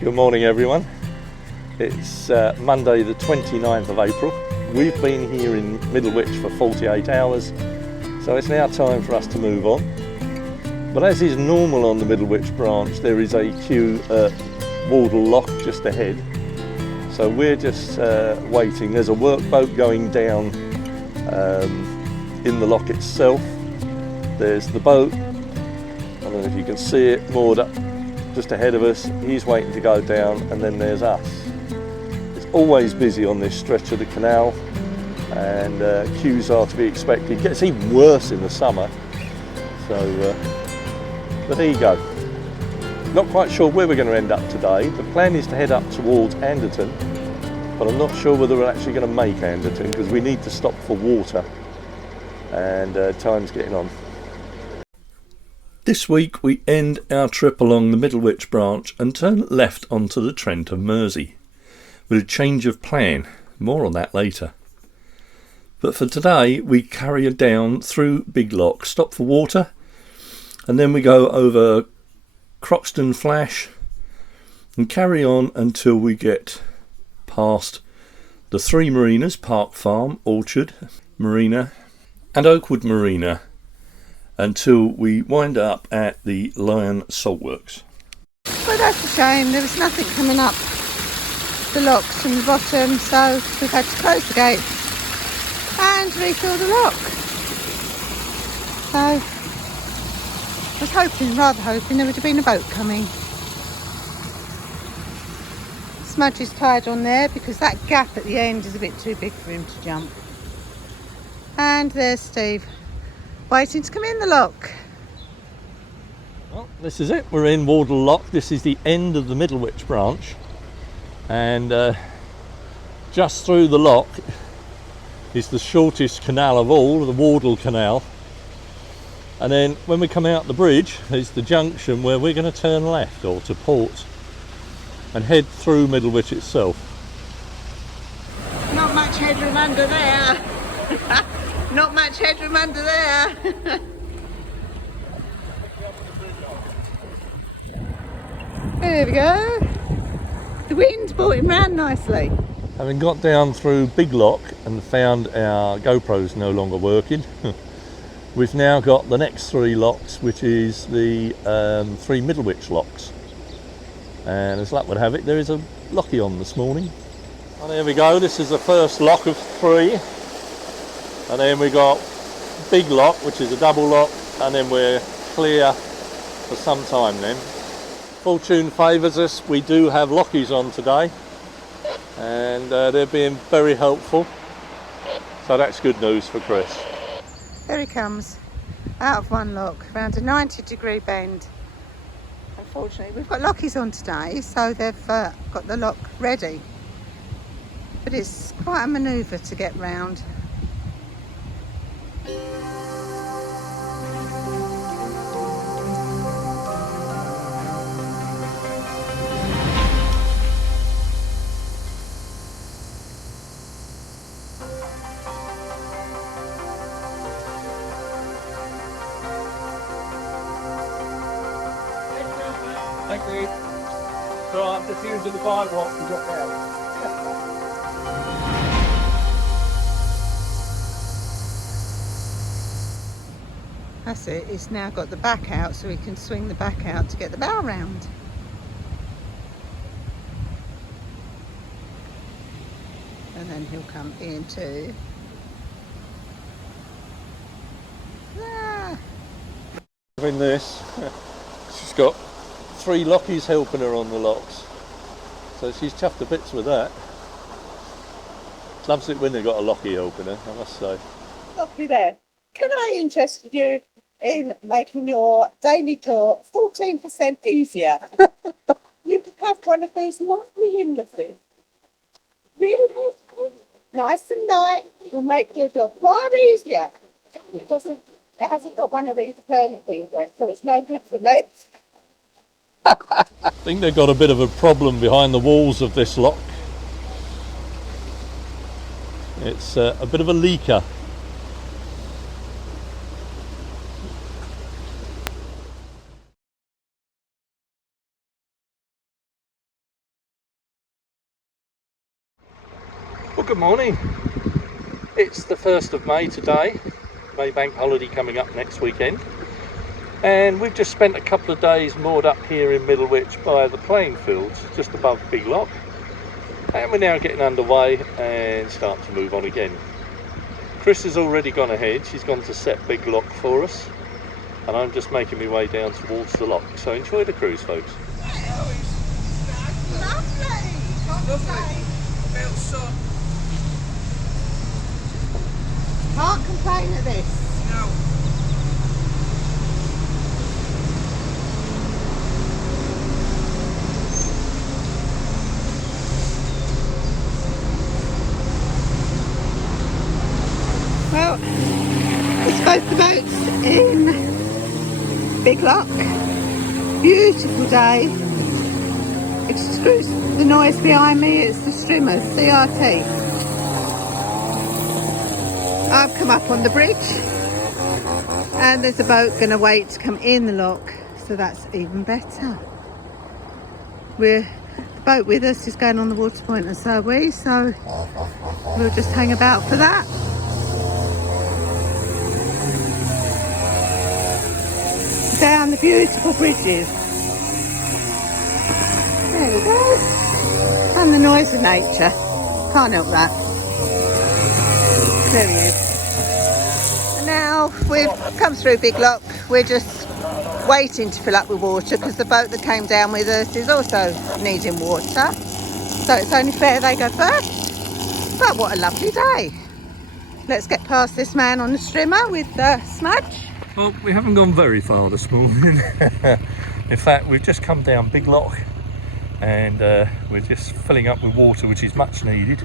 Good morning everyone. It's Monday the 29th of April. We've been here in Middlewich for 48 hours, so it's now time for us to move on. But as is normal on the Middlewich branch, there is a queue at Wardle Lock just ahead. So we're just waiting. There's a workboat going down in the lock itself. There's the boat, I don't know if you can see it, moored up just ahead of us. He's waiting to go down, and then there's us. It's always busy on this stretch of the canal, and queues are to be expected. It gets even worse in the summer, so but there you go. Not quite sure where we're going to end up today. The plan is to head up towards Anderton, but I'm not sure whether we're actually going to make Anderton because we need to stop for water, and time's getting on. This week we end our trip along the Middlewich branch and turn left onto the Trent and Mersey with a change of plan. More on that later. But for today we carry her down through Big Lock, stop for water, and then we go over Croxton Flash and carry on until we get past the three marinas: Park Farm, Orchard Marina and Oakwood Marina, until we wind up at the Lion Saltworks. Well, that's a shame. There was nothing coming up the locks from the bottom, so we've had to close the gate and refill the lock. So I was rather hoping there would have been a boat coming. Smudge is tied on there because that gap at the end is a bit too big for him to jump. And there's Steve, waiting to come in the lock. Well, this is it. We're in Wardle Lock. This is the end of the Middlewich branch, and just through the lock is the shortest canal of all, the Wardle Canal. And then when we come out the bridge is the junction where we're going to turn left, or to port, and head through Middlewich itself. Not much headroom under there. Not much headroom under there. There we go. The wind brought him round nicely. Having got down through Big Lock and found our GoPro's no longer working, we've now got the next three locks, which is the three Middlewich locks. And as luck would have it, there is a lockie on this morning. And there we go. This is the first lock of three. And then we got Big Lock, which is a double lock, and then we're clear for some time then. Fortune favours us, we do have lockies on today, and they're being very helpful, so that's good news for Chris. There he comes, out of one lock, around a 90-degree bend. Unfortunately, we've got lockies on today, so they've got the lock ready, but it's quite a manoeuvre to get round. Thank you. So I'm just using the sidewalk to drop down. That's it, it's now got the back out, so we can swing the back out to get the bow round. And then he'll come in too. Ah. In this, she's got three lockies helping her on the locks, so she's chuffed to bits with that. Loves it when they've got a lockie helping her, I must say. Lovely there. Can I interest you in making your daily tour 14% easier? You can have one of these lovely windlasses. Really nice and light. It will make your job far easier. It hasn't got one of these turning things there, so it's no good for legs. I think they've got a bit of a problem behind the walls of this lock. It's a bit of a leaker. Well, good morning. It's the 1st of May today, May Bank holiday coming up next weekend, and we've just spent a couple of days moored up here in Middlewich by the playing fields just above Big Lock, and we're now getting underway and start to move on again. Chris has already gone ahead, she's gone to set Big Lock for us, and I'm just making my way down towards the lock, so enjoy the cruise, folks. Can't complain at this. No. Well, it's both the boats in Big Lock. Beautiful day. Excuse the noise behind me, it's the streamers, CRT. I've come up on the bridge and there's a boat going to wait to come in the lock, so that's even better. The boat with us is going on the water point, and so are we, so we'll just hang about for that. Down the beautiful bridges. There we go. And the noise of nature. Can't help that. There he is. And now we've come through Big Lock. We're just waiting to fill up with water because the boat that came down with us is also needing water. So it's only fair they go first. But what a lovely day. Let's get past this man on the strimmer with Smudge. Well, we haven't gone very far this morning. In fact, we've just come down Big Lock and we're just filling up with water, which is much needed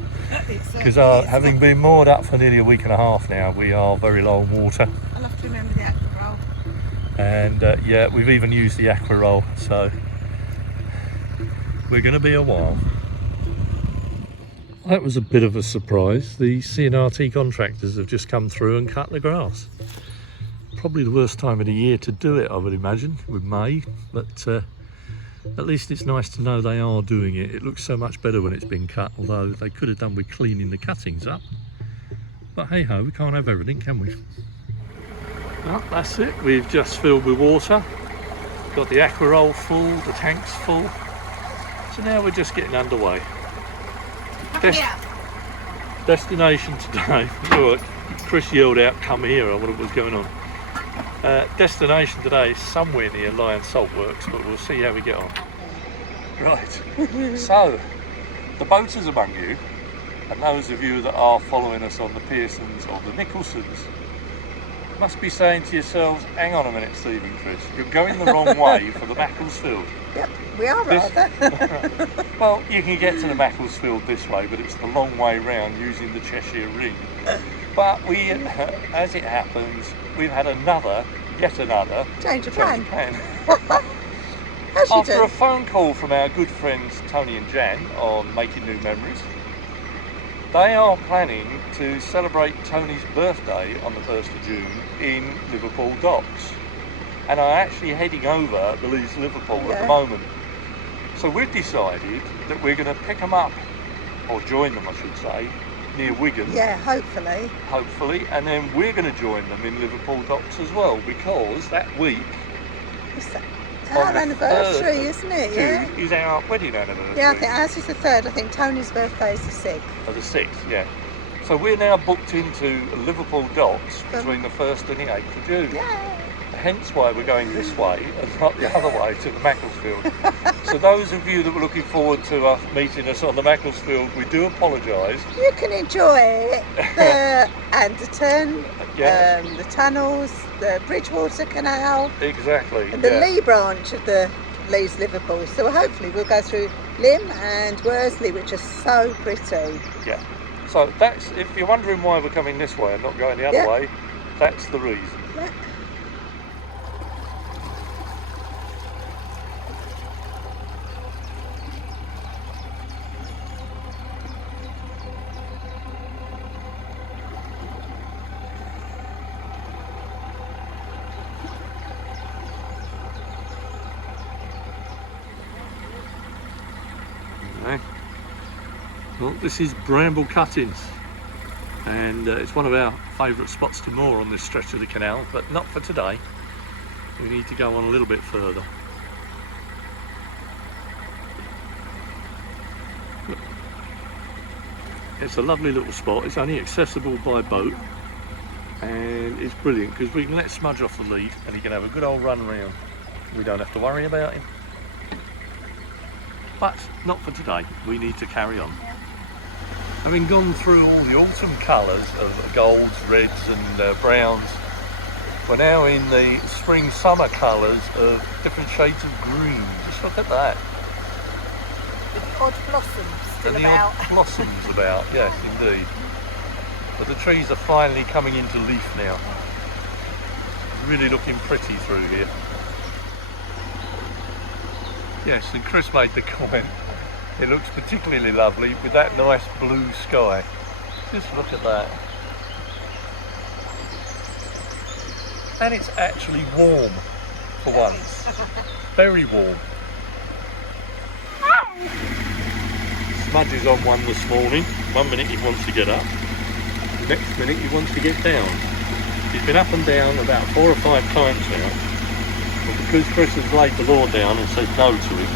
because having been moored up for nearly a week and a half now, we are very low on water. I'll have to remember the aqua roll. And yeah, we've even used the aqua roll, so we're going to be a while. That was a bit of a surprise. The CNRT contractors have just come through and cut the grass. Probably the worst time of the year to do it, I would imagine, with May, but at least it's nice to know they are doing it. It looks so much better when it's been cut, although they could have done with cleaning the cuttings up. But hey ho, we can't have everything, can we? Well, that's it. We've just filled with water. Got the aqua roll full, the tank's full. So now we're just getting underway. Destination today. Look, Chris yelled out, "Come here!" I wonder what was going on. Destination today is somewhere near Lion Saltworks, but we'll see how we get on. Right, so the boaters among you, and those of you that are following us on the Pearsons or the Nicholsons, must be saying to yourselves, hang on a minute, Steve and Chris, you're going the wrong way for the Macclesfield. Yep, we are rather. Well, you can get to the Macclesfield this way, but it's the long way round using the Cheshire Ring. But we, as it happens, we've had yet another change of plan. After a phone call from our good friends Tony and Jan on Making New Memories, they are planning to celebrate Tony's birthday on the 1st of June in Liverpool Docks, and are actually heading over the Leeds Liverpool at the moment. So we've decided that we're going to pick them up, or join them I should say, near Wigan. Yeah, hopefully. Hopefully, and then we're going to join them in Liverpool Docks as well, because that week It's our anniversary, isn't it? Yeah. is our wedding anniversary. Yeah, I think ours is the 3rd. I think Tony's birthday is the 6th. Oh, the 6th, yeah. So we're now booked into Liverpool Docks between the 1st and the 8th of June. Yeah. Hence why we're going this way and not the other way to the Macclesfield. So those of you that were looking forward to meeting us on the Macclesfield, we do apologise. You can enjoy the Anderton, the tunnels, the Bridgewater Canal. Exactly. And the Lee branch of the Leeds Liverpool. So hopefully we'll go through Lymm and Worsley, which are so pretty. Yeah. So that's, if you're wondering why we're coming this way and not going the other way, that's the reason. Yeah. Well, this is Bramble Cuttings, and it's one of our favourite spots to moor on this stretch of the canal, but not for today. We need to go on a little bit further. Look. It's a lovely little spot. It's only accessible by boat, and it's brilliant because we can let Smudge off the lead and he can have a good old run around. We don't have to worry about him. But not for today. We need to carry on. Having gone through all the autumn colours of golds, reds and browns, we're now in the spring summer colours of different shades of green. Just look at that. With odd blossoms still and about. The odd blossoms about, yes indeed. But the trees are finally coming into leaf now. Really looking pretty through here. Yes, and Chris made the comment, it looks particularly lovely with that nice blue sky. Just look at that. And it's actually warm for once. Very warm. Smudge is on one this morning. 1 minute he wants to get up, the next minute he wants to get down. He's been up and down about 4 or 5 times now, but because Chris has laid the law down and said no to him,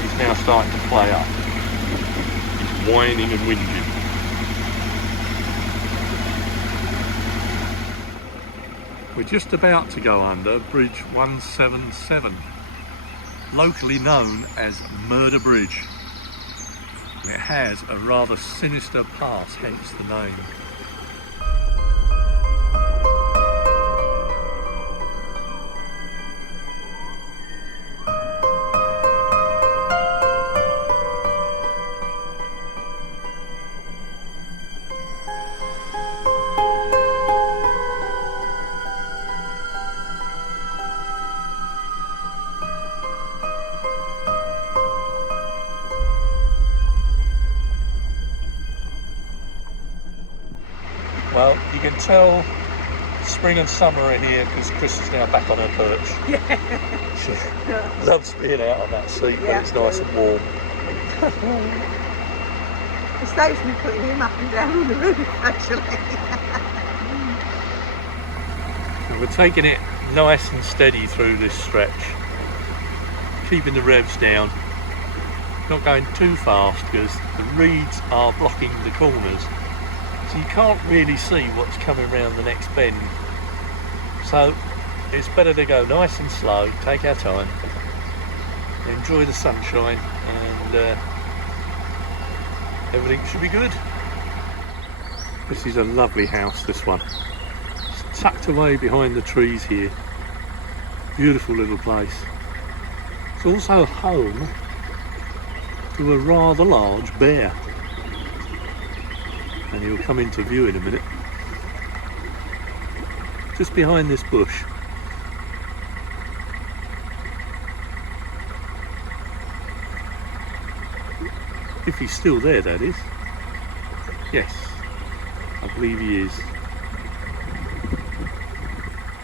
he's now starting to play up. He's whining and whinging. We're just about to go under Bridge 177, locally known as Murder Bridge. And it has a rather sinister pass, hence the name. Well, you can tell spring and summer are here because Chris is now back on her perch. Yeah. She loves being out on that seat, but it's nice and warm. It saves me putting him up and down on the roof, actually. And we're taking it nice and steady through this stretch, keeping the revs down, not going too fast because the reeds are blocking the corners. So you can't really see what's coming around the next bend. So it's better to go nice and slow, take our time, enjoy the sunshine, and everything should be good. This is a lovely house, this one. It's tucked away behind the trees here. Beautiful little place. It's also home to a rather large bear. And he'll come into view in a minute. Just behind this bush. If he's still there, that is. Yes, I believe he is.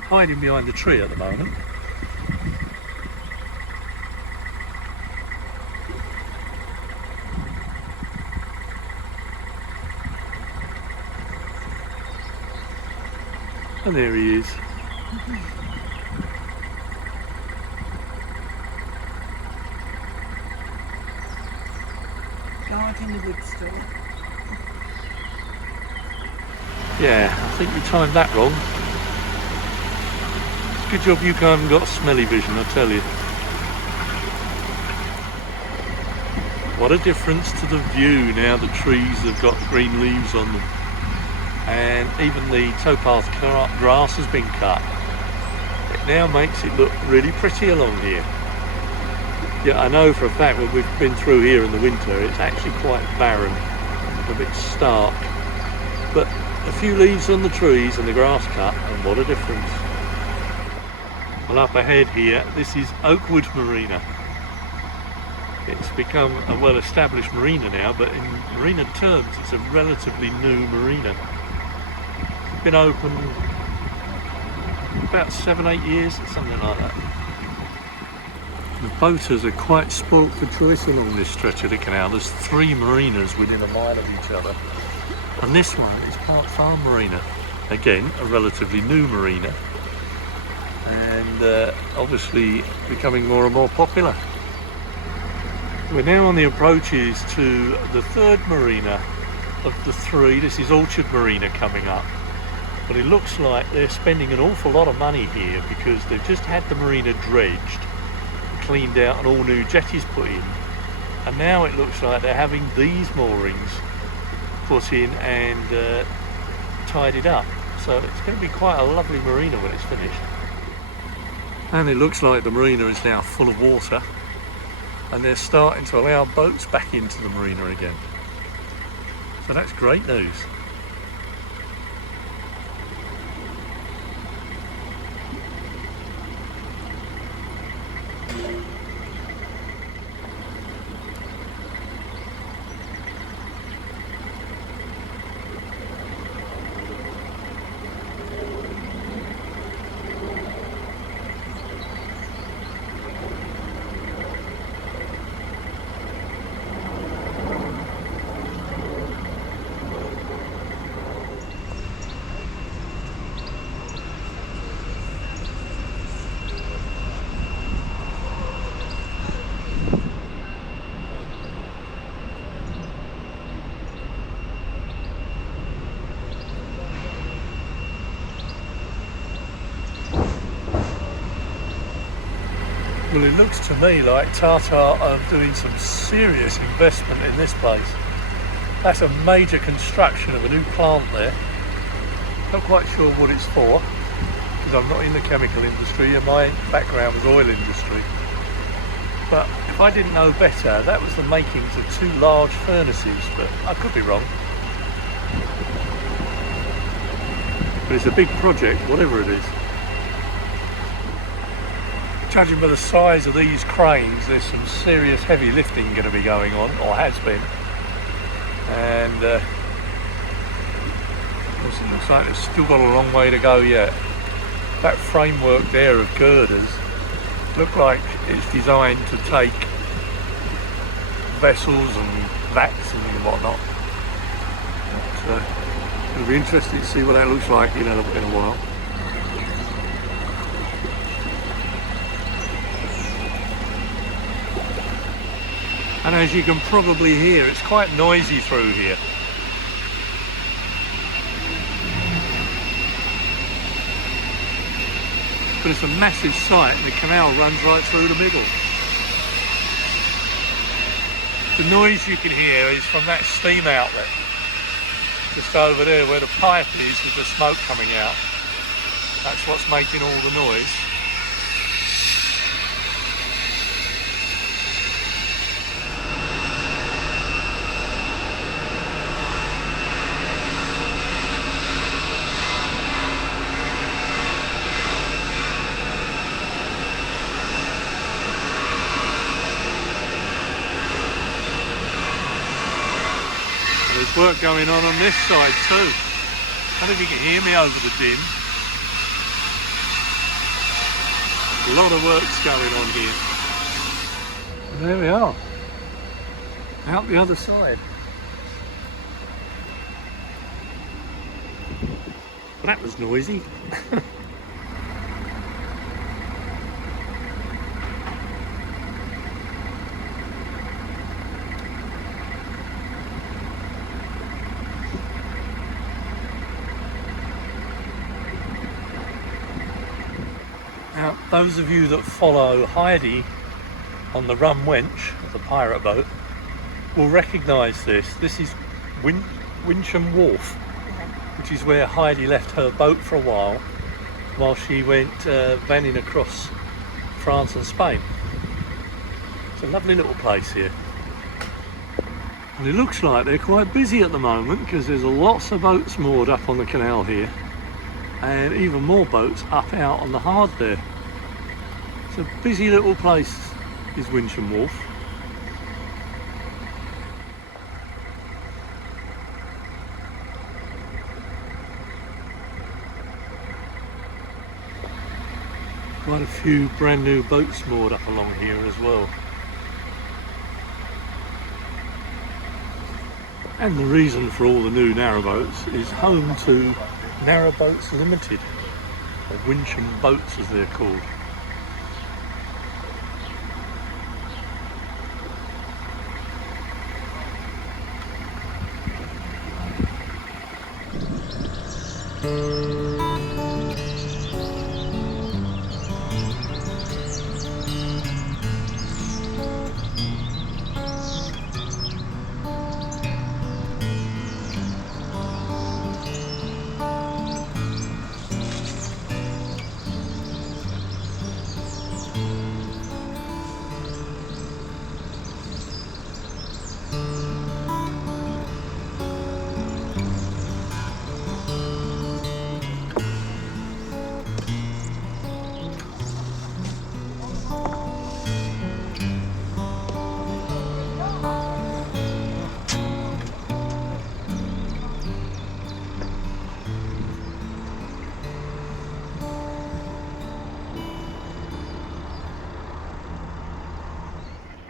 Hiding behind the tree at the moment. And there he is. Guard in the wood store. Yeah, I think you timed that wrong. Good job you haven't got smelly vision, I tell you. What a difference to the view now the trees have got green leaves on them. And even the towpath grass has been cut. It now makes it look really pretty along here. Yeah, I know for a fact when we've been through here in the winter, it's actually quite barren, a bit stark. But a few leaves on the trees and the grass cut, and what a difference. Well, up ahead here, this is Oakwood Marina. It's become a well-established marina now, but in marina terms, it's a relatively new marina. Been open about 7-8 years, something like that. The boaters are quite spoilt for choice along this stretch of the canal. There's 3 marinas within a mile of each other. And this one is Park Farm Marina. Again, a relatively new marina. And obviously becoming more and more popular. We're now on the approaches to the 3rd marina of the 3. This is Orchard Marina coming up. But it looks like they're spending an awful lot of money here because they've just had the marina dredged, cleaned out, and all new jetties put in. And now it looks like they're having these moorings put in and tidied up. So it's going to be quite a lovely marina when it's finished. And it looks like the marina is now full of water, and they're starting to allow boats back into the marina again. So that's great news. Well, it looks to me like Tata are doing some serious investment in this place. That's a major construction of a new plant there. Not quite sure what it's for, because I'm not in the chemical industry and my background was oil industry. But if I didn't know better, that was the makings of 2 large furnaces, but I could be wrong. But it's a big project, whatever it is. Judging by the size of these cranes, there's some serious heavy lifting going to be going on, or has been. And it looks like it's still got a long way to go yet. That framework there of girders look like it's designed to take vessels and vats and whatnot. But, it'll be interesting to see what that looks like in a while. And as you can probably hear, it's quite noisy through here. But it's a massive site and the canal runs right through the middle. The noise you can hear is from that steam outlet just over there where the pipe is with the smoke coming out. That's what's making all the noise. There's work going on this side too. I don't know if you can hear me over the din. A lot of work's going on here. And there we are, out the other side. That was noisy. Now, those of you that follow Heidi on the Rum Wench, the pirate boat, will recognise this. This is Wincham Wharf, which is where Heidi left her boat for a while she went vanning across France and Spain. It's a lovely little place here. And it looks like they're quite busy at the moment because there's lots of boats moored up on the canal here. And even more boats up out on the hard there. It's a busy little place, is Wincham Wharf. Quite a few brand new boats moored up along here as well. And the reason for all the new narrowboats is home to Narrowboats Limited, or winching boats as they're called.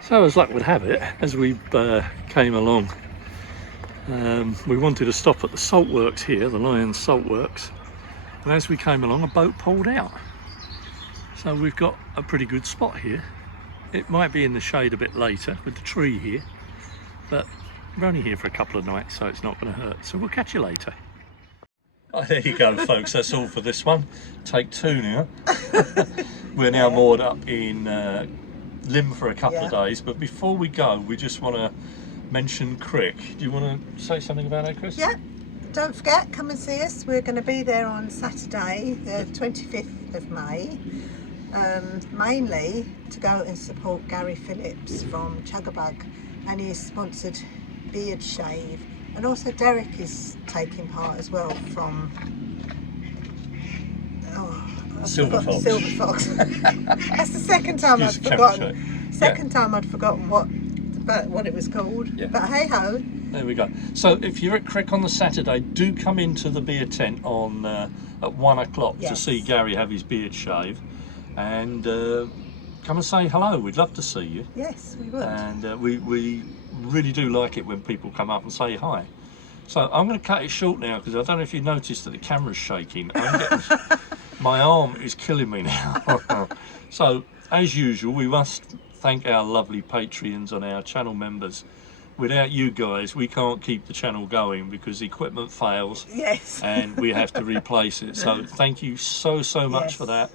So as luck would have it, as we came along, we wanted to stop at the salt works here, the Lyons Salt Works, and as we came along a boat pulled out. So we've got a pretty good spot here. It might be in the shade a bit later with the tree here, but we're only here for a couple of nights, so it's not going to hurt. So we'll catch you later. Oh, there you go, folks, that's all for this one. Take two now. We're now moored up in Lim for a couple of days, but before we go, we just want to mention Crick. Do you want to say something about that, Chris? Yeah, don't forget, come and see us. We're going to be there on Saturday, the 25th of May, mainly to go and support Gary Phillips from Chuggabug and his sponsored beard shave, and also Derek is taking part as well from Silver Fox. Silver Fox. That's the second time I've forgotten. Time I'd forgotten what it was called. Yeah. But hey ho. There we go. So if you're at Crick on the Saturday, do come into the beard tent on at 1 o'clock to see Gary have his beard shave, and come and say hello. We'd love to see you. Yes, we would. And we really do like it when people come up and say hi. So I'm going to cut it short now because I don't know if you noticed that the camera's shaking. My arm is killing me now. So as usual, we must thank our lovely Patreons and our channel members. Without you guys, we can't keep the channel going because the equipment fails. Yes. And we have to replace it. So thank you so much for that.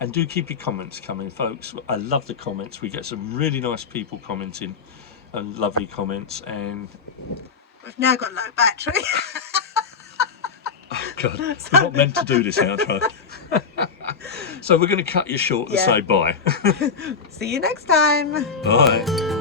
And do keep your comments coming, folks. I love the comments. We get some really nice people commenting and lovely comments. And we've now got low battery. Oh God, we're not meant to do this outro. So we're going to cut you short and say bye. See you next time. Bye.